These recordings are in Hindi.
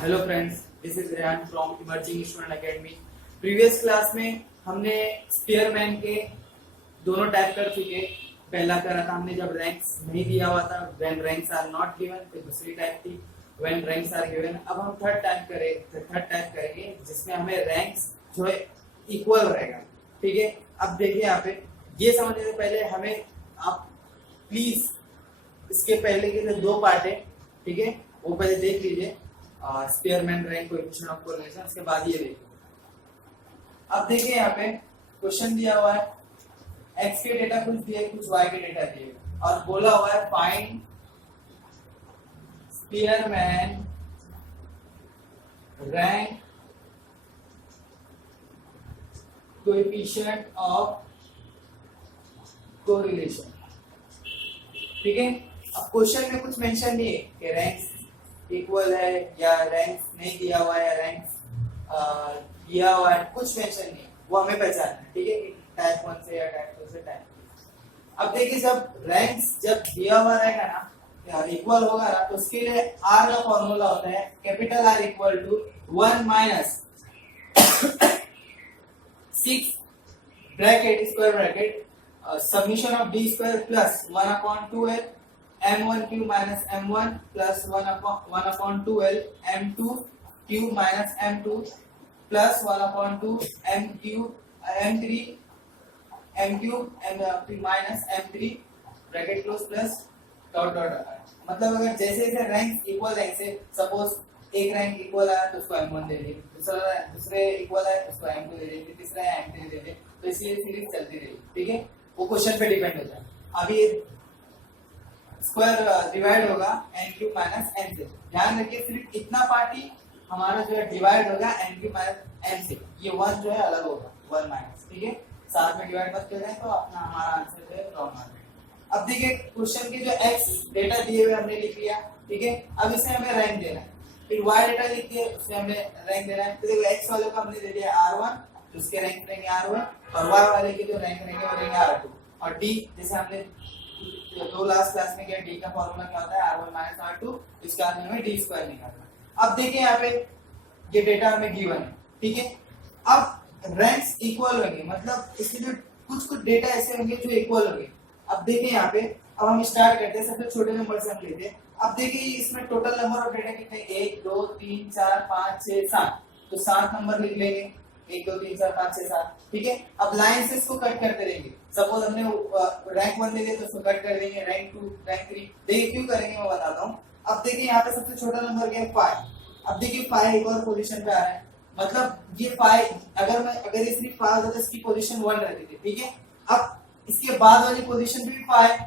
Hello friends, this is Rehan from emerging student academy. Previous class में हमने स्पीयरमैन के दोनों टाइप कर चुके। पहला करा था हमने जब रैंक्स नहीं दिया हुआ था, when ranks are not given. फिर दूसरी टाइप थी व्हेन रैंक्स आर गिवन। अब हम थर्ड टाइप करेंगे जिसमें हमें रैंक्स जो है इक्वल रहेगा। ठीक है, अब देखिए यहाँ पे ये समझने से पहले हमें आप प्लीज इसके पहले के जो दो पार्ट है, ठीक है, वो पहले देख लीजिए। Spearman rank coefficient of correlation, उसके बाद ये देखिए। अब देखिए यहाँ पे क्वेश्चन दिया हुआ है, एक्स के डेटा कुछ दिए, कुछ वाई के डेटा दिए और बोला हुआ है find Spearman rank coefficient of correlation. ठीक है, अब क्वेश्चन में कुछ मेंशन नहीं है कि रैंक्स इक्वल है या रैंक नहीं दिया हुआ है या रैंक दिया हुआ है, कुछ मेंशन नहीं है, वो हमें पहचानना है। ठीक है, टाइप 1 से या टाइप 2 से टाइप 2। अब देखिए जब रैंक्स जब दिया हुआ रहेगा ना, इक्वल होगा ना, तो उसके लिए आर का फॉर्मूला होता है capital R equal to 1 minus 6 bracket square bracket summation of D square plus 1/2l m1 cube minus m1 plus 1/2l m2 cube minus m2 plus 1/2 m cube m3 m cube m minus m3 bracket close plus dot dot. मतलब अगर जैसे जैसे रैंक इक्वल रैंक से, सपोज एक रैंक इक्वल आया तो उसको m1 दे दिए, दूसरे इक्वल आया तो उसको m2 दे दिए, तीसरा m3 दे दिए, तो इसलिए सीरीज चलती रहेगी। ठीक है, वो क्वेश्चन पे डिपेंड होता है। अभी स्क्वायर डिवाइड होगा n क्यूब माइनस n से, ध्यान रखिए सिर्फ इतना पार्ट ही हमारा जो है डिवाइड होगा n क्यूब माइनस n से, ये 1 जो है अलग होगा 1 माइनस। ठीक है, साथ में डिवाइड मत करें तो अपना हमारा आंसर जो है रॉन्ग आ जाएगा। अब देखिए क्वेश्चन के जो x डेटा दिए हुए हमने लिख लिया। ठीक है, अब इसे हमें रैंक देना है। फिर y डेटा लिख दिए, उसमें हमें रैंक देना है। तो देखो x वाले को हमने दे दिया r1, तो उसके रैंक रहेंगे r1, और y वाले के जो रैंक रहेंगे वो रहेंगे r2। और d जैसे हमने दो लास्ट क्लास में किया, d का फॉर्मूला क्या होता है r1 माइनस r2, इसके बाद में हमें d स्क्वायर निकालना। अब देखिए यहाँ पे ये डेटा हमें गिवन है। ठीक है, अब रैंक्स इक्वल होंगे, मतलब इसके जो कुछ डेटा ऐसे होंगे जो इक्वल होंगे। अब देखिए यहाँ पे, अब हम स्टार्ट करते हैं, सबसे छोटे नंबर से हम लेते हैं। अब देखिए इसमें टोटल नंबर ऑफ डेटा कितने, 1 2 3 4 5 6 7, तो 7 नंबर लिख लेंगे, 1 2 3 4 5 6 7। ठीक है, अब लाइन से इसको कट करते रहेंगे। सपोज हमने रैंक 1 ले लिया तो उसको कट कर देंगे, रैंक 2 रैंक 3। देखिए क्यों करेंगे मैं बताता हूँ। अब देखिए यहाँ पे सबसे छोटा नंबर क्या है 5। अब देखिए 5 एक और पोजीशन पे आ रहा है, मतलब ये 5 अगर ये सिर्फ 5 होता तो इसकी पोजीशन 1 रहती थी। ठीक है, अब इसके बाद वाली पोजीशन भी 5,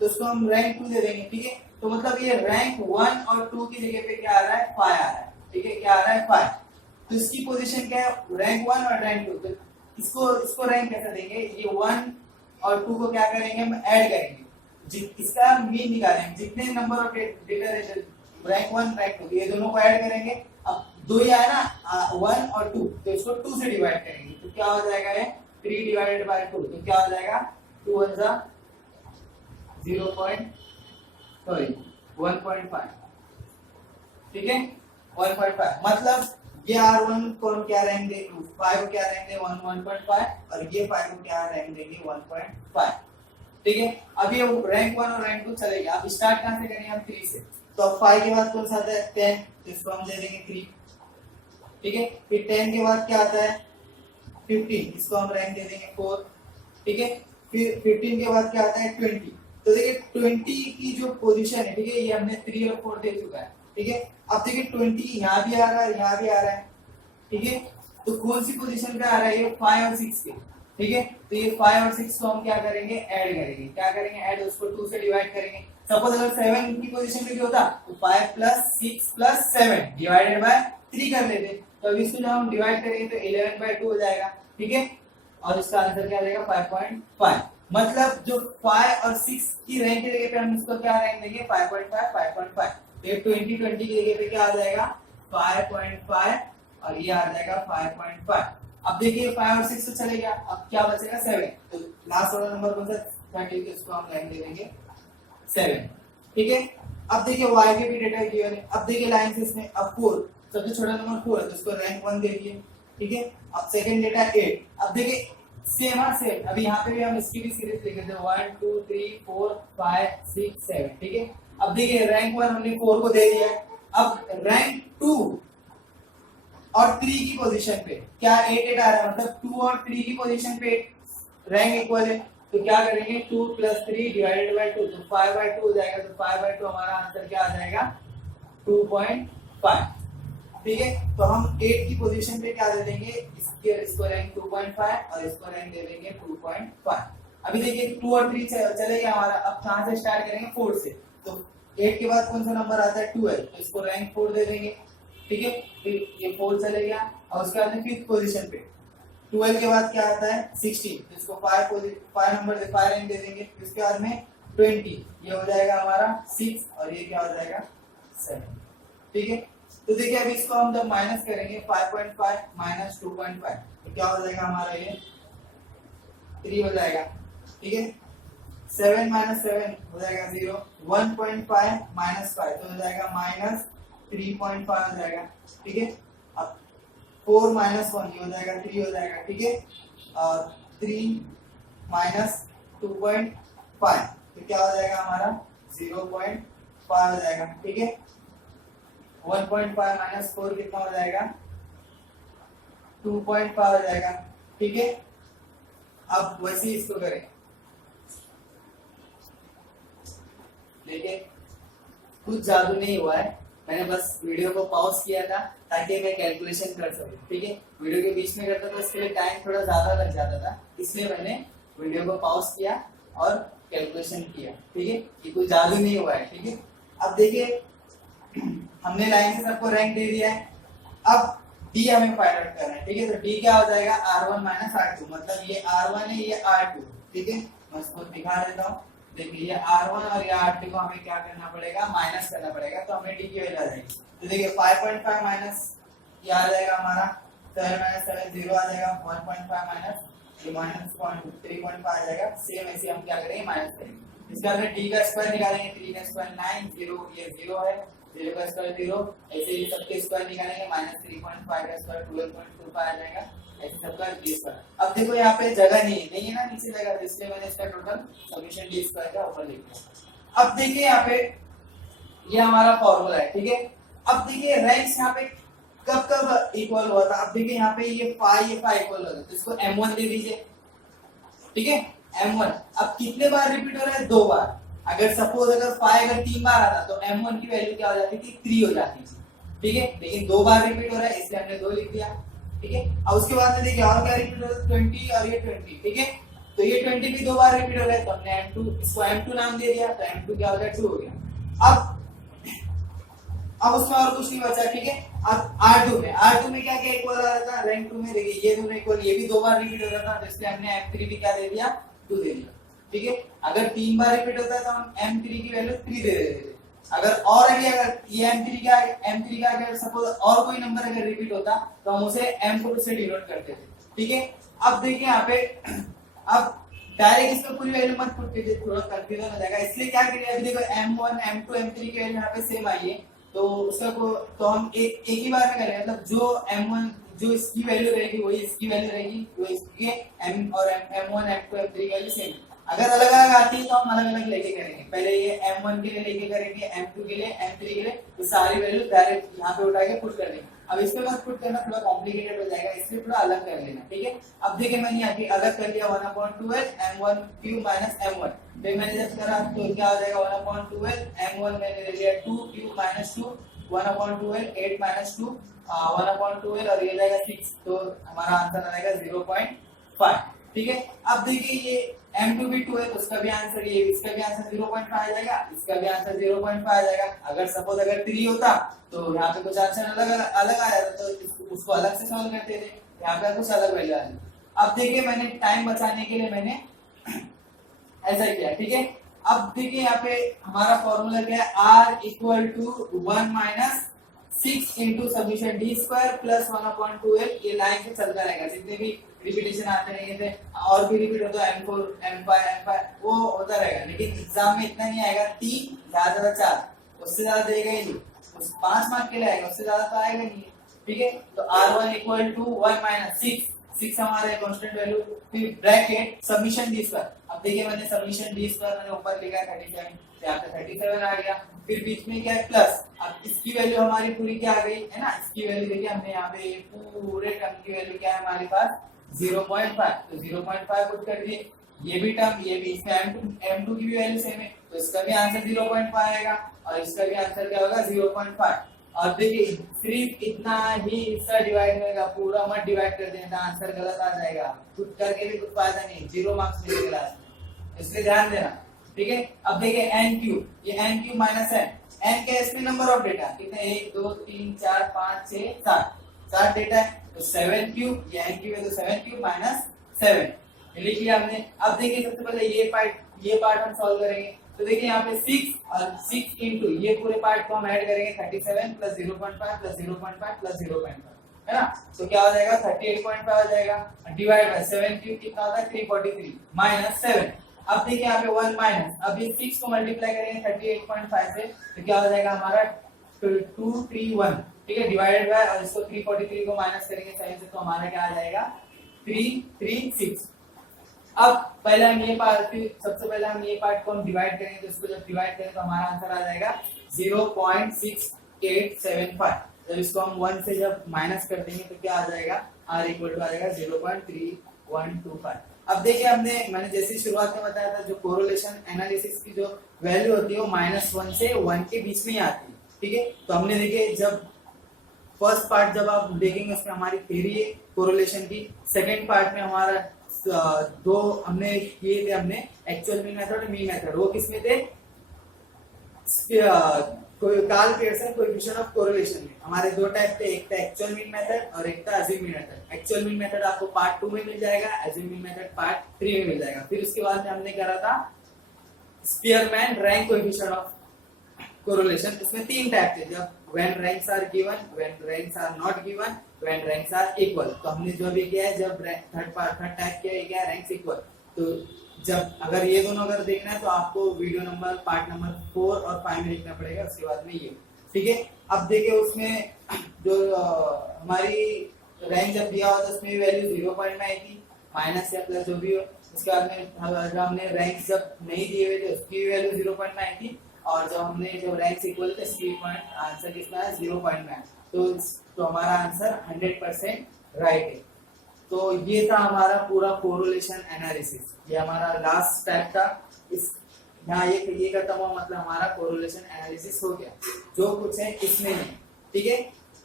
तो उसको हम रैंक 2 दे देंगे। ठीक है, तो मतलब ये रैंक 1 और 2 की जगह पे क्या आ रहा है, 5 आ रहा है। ठीक है, क्या आ रहा है 5, तो इसकी पोजीशन क्या है, रैंक 1 और रैंक 2। तो इसको रैंक कैसे देंगे, ये 1 और 2 को क्या करेंगे, हम ऐड करेंगे, इसका मीन निकालेंगे, जितने number of data rank 1 rank 2 ये दोनों को ऐड करेंगे। अब 2 ही आया ना, 1 और 2, तो इसको 2 से डिवाइड करेंगे, तो क्या हो जाएगा, ये 3 डिवाइडेड बाय 2, तो क्या हो जाएगा 2 1 जा 1.5। ठीक है, 1.5 मतलब ये R1 को हम क्या रैंक दे, 5 को क्या रैंक दे 1.5, और ये 5 को क्या रैंक देंगे 1.5। ठीक है, अब ये रैंक 1 और रैंक 2 चलेगा। अब स्टार्ट कहां से करेंगे हम, 3 से। तो अब 5 के बाद कौन सा आता है 10, तो इसको हम दे देंगे 3। ठीक है, फिर 10 के बाद क्या आता है 15, इसको हम रैंक दे देंगे 4। ठीक है, फिर 15 के बाद क्या आता है 20, तो देखिए 20 की जो पोजीशन है, ठीक है, ये हमने 3 और 4 दे चुका है। ठीक है, अब देखिए 20 यहाँ भी आ रहा है, यहाँ भी आ रहा है। ठीक है, तो कौन सी पोजीशन पे आ रहा है, ये 5 और 6 के। ठीक है, तो ये 5 और 6 को हम क्या करेंगे, ऐड करेंगे। क्या करेंगे, ऐड, उसको 2 से डिवाइड करेंगे। सपोज अगर 7 की पोजीशन पे क्या होता, तो 5 प्लस 6 प्लस 7 डिवाइडेड बाय 3 कर लेते, तो अब इसको जब हम डिवाइड करेंगे तो 11/2 हो जाएगा। ठीक है, और इसका आंसर क्या आ जाएगा 5.5। मतलब जो 5 और 6 की रैंक की जगह पे हम इसको क्या रैंक देंगे 5.5 5.5। तो ये 20 की जगह पे क्या आ जाएगा 5.5, और ये आ जाएगा 5.5। अब देखिए 5 और 6 तो चले गया, अब क्या बचेगा 7, तो लास्ट वाला नंबर कौन सा 30, इसको हम रैंक दे देंगे 7। ठीक है, अब देखिए y के भी डेटा गिवन है। अब देखिए लाइन से इसमें अब 4 सबसे छोटा नंबर 4 है तो इसको रैंक 1 दे दिए, ठीक है। अब सेकंड डेटा 8, अब देखिए सेम है सेम, अभी यहाँ पे भी हम इसकी भी सीरीज लिखे थे 1 2 3 4 5 6 7, ठीक है। अब देखिए रैंक 1 हमने 4 को दे दिया है, अब रैंक 2 और 3 की पोजीशन पे क्या 8 8 आ रहा है, मतलब 2 और 3 की पोजीशन पे रैंक इक्वल है, तो क्या करेंगे 2 + 3 डिवाइडेड बाय 2, तो 5/2 हो जाएगा, तो 5/2 हमारा आंसर क्या आ जाएगा 2.5, ठीक है। तो हम 8 की पोजीशन पे क्या दे देंगे, इसको रैंक 2.5 और इसको रैंक दे देंगे 2.5। अभी देखिए 2 और 3 चले गया हमारा, अब कहां से स्टार्ट करेंगे 4 से, तो 8 के बाद कौन सा नंबर आता है 12, तो इसको रैंक 4 दे देंगे, ठीक है। फिर ये 4 चले गया और उसके बाद में 5th पोजीशन पे 12 के बाद क्या आता है 16, तो इसको 5 नंबर से 5 रैंक दे देंगे, इसके बाद में 20, ये हो जाएगा हमारा 6 और ये क्या हो जाएगा 7, ठीक है। तो देखिए अभी इसको हम जब माइनस करेंगे 5.5 माइनस 2.5 तो क्या हो जाएगा हमारा ये 3 हो जाएगा, ठीक है। 7 माइनस 7 हो जाएगा 0, 1.5 माइनस 5 तो हो जाएगा माइनस 3.5 हो जाएगा, ठीक है। अब 4 माइनस 1 ये हो जाएगा 3 हो जाएगा, ठीक है। और 3 माइनस 2.5 तो क्या हो जाएगा हमारा 0.5 हो जाएगा, ठीक है। 1.5 माइनस 4 कितना हो जाएगा 2.5 हो जाएगा, ठीक है। अब वैसे ही इसको करें, देखिए कुछ जादू नहीं हुआ है, मैंने बस वीडियो को पॉज किया था ताकि मैं कैलकुलेशन कर सकूं, ठीक है। वीडियो के बीच में करता तो इसके लिए टाइम थोड़ा ज्यादा लग जाता था, इसलिए मैंने वीडियो को पॉज किया और कैलकुलेशन किया, ठीक है। ये कोई जादू नहीं हुआ है, ठीक है। अब देखिए हमने लाइन से सबको रैंक दे दिया है, अब डी हमें फाइंड आउट करना है, ठीक है। तो डी क्या हो जाएगा R1 माइनस R2, मतलब ये R1 है ये R2, ठीक है। मैं इसको दिखा देता हूँ, देखिए ये R1 और ये R2 को हमें क्या करना पड़ेगा माइनस करना पड़ेगा, तो हमें डी की वैल्यू आ जाएगी। तो देखिए 5.5 माइनस ये आ जाएगा हमारा 7 माइनस 7 0 आ जाएगा, 1.5 माइनस ये माइनस 3.5 आ जाएगा, सेम ऐसे हम क्या करेंगे माइनस करेंगे। इसके बाद डी का स्क्वायर निकालेंगे, 3 का स्क्वायर 9, 0 ये 0 है, 0 का स्क्वायर 0, ऐसे ही सबके स्क्वायर निकालेंगे, माइनस 3.5 का स्क्वायर 12.25 आ जाएगा, ऐसे सबका डी स्क्वायर। अब देखो यहाँ पे जगह नहीं है ना नीचे जगह, इसलिए मैंने इसका टोटल सॉल्यूशन डी स्क्वायर का ऊपर लिख दिया। अब देखिए यहाँ पे ये हमारा फॉर्मूला है, ठीक है। अब देखिए रैंक्स यहाँ पे कब कब इक्वल हुआ था, अब देखिए यहाँ पे ये पाई इक्वल हो रहा है, तो इसको m1 दे दीजिए, ठीक है। m1 अब कितने बार रिपीट हो रहा है 2 बार, अगर सपोज अगर 5 अगर 3 बार आता तो m1 की वैल्यू क्या हो जाती थी 3 हो जाती थी, ठीक है। लेकिन 2 बार रिपीट हो रहा है इसलिए हमने 2 लिख दिया, ठीक है। अब उसके बाद में देखिए और क्या रिपीट हो रहा है 20 और ये 20, ठीक है। तो ये 20 भी 2 बार रिपीट हो रहा है, तो हमने m2 इसको m2 नाम दे दिया, तो m2 क्या हो गया 2 हो गया। अब उसमें और कुछ नहीं बचा, ठीक है। अब R2 में क्या क्या इक्वल आ रहा था रैंक 2 में, देखिए ये दोनों इक्वल, ये भी 2 बार रिपीट हो रहा था, तो इसलिए हमने m3 भी क्या दे दिया 2 दे दिया, ठीक है। अगर 3 बार रिपीट होता है तो हम m3 की वैल्यू 3 दे देते थे। अगर और अभी अगर ये m3 का अगर सपोज और कोई नंबर अगर रिपीट होता तो हम उसे m4 से डिनोट करते थे, ठीक है। अब देखिए यहाँ पे अब डायरेक्ट इसमें पूरी वैल्यू मत पुट कीजिए, थोड़ा कंफ्यूजन हो जाएगा, इसलिए क्या करिए अभी देखो m1 m2 m3 की वैल्यू यहाँ पे सेम आई है, तो उसका तो हम एक ही बार में करेंगे, मतलब जो m1 जो इसकी वैल्यू रहेगी वही इसकी वैल्यू रहेगी, वो इसके m और m1 m2 m3 की वैल्यू सेम। अगर अलग अलग आती है तो हम अलग अलग लेके करेंगे, पहले ये m1 के लिए लेके करेंगे, m2 के लिए m3 के लिए, तो सारी वैल्यू डायरेक्ट यहाँ पे उठा के पुट कर देंगे। अब इस पे मत पुट करना, थोड़ा कॉम्प्लिकेटेड हो जाएगा, इसलिए थोड़ा अलग कर लेना, ठीक है। अब देखिए मैंने यहाँ पे अलग कर लिया 1/12 m1 क्यूब माइनस m1, फिर मैंने जब करा तो क्या हो जाएगा 1/12 m1 मैंने ले लिया 2 क्यूब माइनस 2, 1/12 8 माइनस 2 1/12 और ये जाएगा 6, तो हमारा आंसर आएगा 0.5, ठीक है। अब देखिए ये m2 भी 2 है तो उसका भी आंसर ये, इसका भी आंसर 0.5 आ जाएगा, इसका भी आंसर 0.5 आ जाएगा। अगर सपोज अगर 3 होता तो यहाँ पे कुछ आंसर अलग आ जाता, तो उसको अलग से सॉल्व करते थे, यहाँ पे कुछ अलग वैल्यू आ जाती। अब देखिए मैंने टाइम बचाने के लिए मैंने ऐसा किया, ठीक है। अब देखिए यहाँ पे हमारा फॉर्मूला क्या है, r equal to 1 minus 6 into submission D square plus 1/12, ये लाइन से चलता रहेगा, जितने भी रिपीटेशन आते रहेंगे थे और भी रिपीट होता है m4 m5 वो होता रहेगा, लेकिन एग्जाम में इतना नहीं आएगा, 3 ज्यादा 4, उससे ज्यादा देगा ही नहीं, उस 5 मार्क के लिए आएगा, उससे ज्यादा तो आएगा नहीं। ठीक है, तो R1 इक्वल टू 1 माइनस 6 हमारा कांस्टेंट वैल्यू, फिर ब्रैकेट सबमिशन डी स्क्वायर। अब देखिए मैंने सबमिशन डी स्क्वायर मैंने ऊपर लिखा है 37, यहाँ पे 37 आ गया, फिर बीच में क्या है प्लस। अब इसकी वैल्यू हमारी पूरी क्या आ गई है ना, इसकी वैल्यू देखिए हमने यहाँ पे पूरे टर्म की वैल्यू क्या है हमारे पास 0.5, तो 0.5 पुट कर दिए। ये भी टर्म, ये भी, इसमें m2 की भी वैल्यू सेम है, तो इसका भी आंसर 0.5 आएगा और इसका भी आंसर क्या होगा 0.5। और देखिए सिर्फ इतना ही इसका डिवाइड होगा, पूरा मत डिवाइड कर देना, आंसर गलत आ जाएगा, कुछ करके भी कुछ फायदा नहीं, 0 मार्क्स मिलेगा क्लास में, इसलिए ध्यान देना। ठीक है, अब देखिए n क्यूब, ये n क्यूब माइनस n के इसमें नंबर ऑफ डेटा कितने, 1 2 3 4 5 6 7 डेटा है, तो 7 क्यूब, ये n क्यूब है तो 7 क्यूब माइनस 7 लिख लिया हमने। अब देखिए सबसे पहले ये पार्ट हम सॉल्व करेंगे, तो देखिए यहाँ पे 6 और 6 इंटू ये पूरे पार्ट को हम ऐड करेंगे 37 प्लस 0.5 प्लस 0.5 प्लस 0.5, है ना, तो क्या हो जाएगा 38.5 हो जाएगा, डिवाइड बाय 7 क्यूब कितना होता है 343 माइनस 7। अब देखिए यहाँ पे 1 माइनस, अब ये 6 को मल्टीप्लाई करेंगे 38.5 से, तो क्या हो जाएगा हमारा 231। ठीक है, डिवाइडेड बाय, और इसको 343 को माइनस करेंगे 7 से, तो हमारा क्या आ जाएगा 336। अब पहले हम ये पार्ट, सबसे पहले हम ये पार्ट को हम डिवाइड करेंगे, तो इसको जब डिवाइड करें तो हमारा आंसर आ जाएगा 0.6875। जब इसको हम 1 से जब माइनस कर देंगे तो क्या आ जाएगा, r इक्वल टू आ जाएगा 0.3125। अब देखिए मैंने जैसे शुरुआत में बताया था, जो कोरिलेशन एनालिसिस की जो वैल्यू होती है वो -1 से 1 के बीच में ही आती है। ठीक है, तो हमने देखिए जब फर्स्ट पार्ट जब आप देखेंगे उसमें हमारी थ्योरी है कोरिलेशन की, सेकंड पार्ट में हमारा दो हमने किए थे, हमने एक्चुअल मीन मेथड और मीन मेथड, वो किसमें थे, Karl Pearson coefficient of correlation में। हमारे दो टाइप थे, एक था एक्चुअल मीन मेथड और एक था assume mean method. Actual mean method आपको पार्ट 2 में मिल जाएगा, अज्यूम मीन मेथड पार्ट 3 में मिल जाएगा। फिर उसके बाद में हमने करा था Spearman rank coefficient of correlation, इसमें 3 टाइप थे, जब when ranks are given, when ranks are not given, when ranks are equal। तो हमने जो भी किया है, जब थर्ड टाइप किया है क्या, रैंक्स इक्वल। तो जब अगर ये दोनों अगर देखना है तो आपको वीडियो नंबर पार्ट नंबर 4 और 5 में लिखना पड़ेगा, उसके बाद में ये। ठीक है, अब देखिए उसमें जो हमारी रैंक जब दिया हुआ था उसमें वैल्यू 0 में आई थी, माइनस या प्लस जो भी हो। उसके बाद में हमने रैंक जब नहीं दिए हुए थे उसकी वैल्यू 0 में आई थी, और जब हमने जब रैंक्स इक्वल थे इसकी आंसर कितना है 0 में। तो हमारा आंसर 100% राइट है। तो ये था हमारा पूरा कोरिलेशन एनालिसिस, ये हमारा लास्ट स्टेप था। इस यहाँ ये खत्म हुआ, मतलब हमारा कोरिलेशन एनालिसिस हो गया, जो कुछ है इसमें है। ठीक है,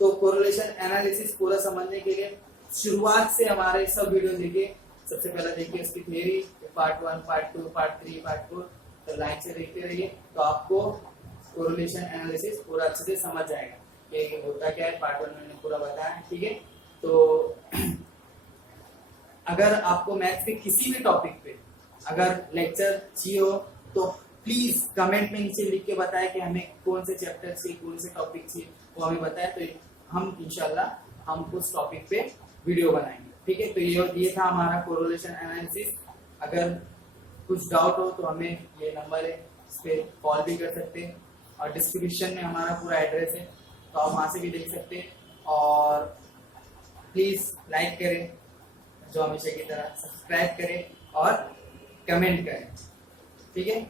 तो कोरिलेशन एनालिसिस पूरा समझने के लिए शुरुआत से हमारे सब वीडियो देखिए। सबसे पहले देखिए उसकी theory, part 1 part 2 part 3 part 4, तो लाइन से देखते रहिए, तो आपको कोरिलेशन एनालिसिस पूरा अच्छे से समझ जाएगा कि होता क्या है। पार्ट 1 में मैंने पूरा बताया। ठीक है, तो अगर आपको मैथ्स के किसी भी टॉपिक पे अगर लेक्चर चाहिए हो तो प्लीज कमेंट में नीचे लिख के बताएं कि हमें कौन से चैप्टर चाहिए, कौन से टॉपिक चाहिए, वो हमें बताएं, तो हम इंशाल्लाह हम उस टॉपिक पे वीडियो बनाएंगे। ठीक है, तो ये था हमारा कोरिलेशन एनालिसिस। अगर कुछ डाउट हो तो हमें ये नंबर है, इस पे कॉल भी कर सकते हैं, और डिस्क्रिप्शन में हमारा पूरा एड्रेस है, तो आप वहाँ से भी देख सकते हैं। और प्लीज लाइक करें जो हमेशा की तरह, सब्सक्राइब करें और कमेंट करें। ठीक है।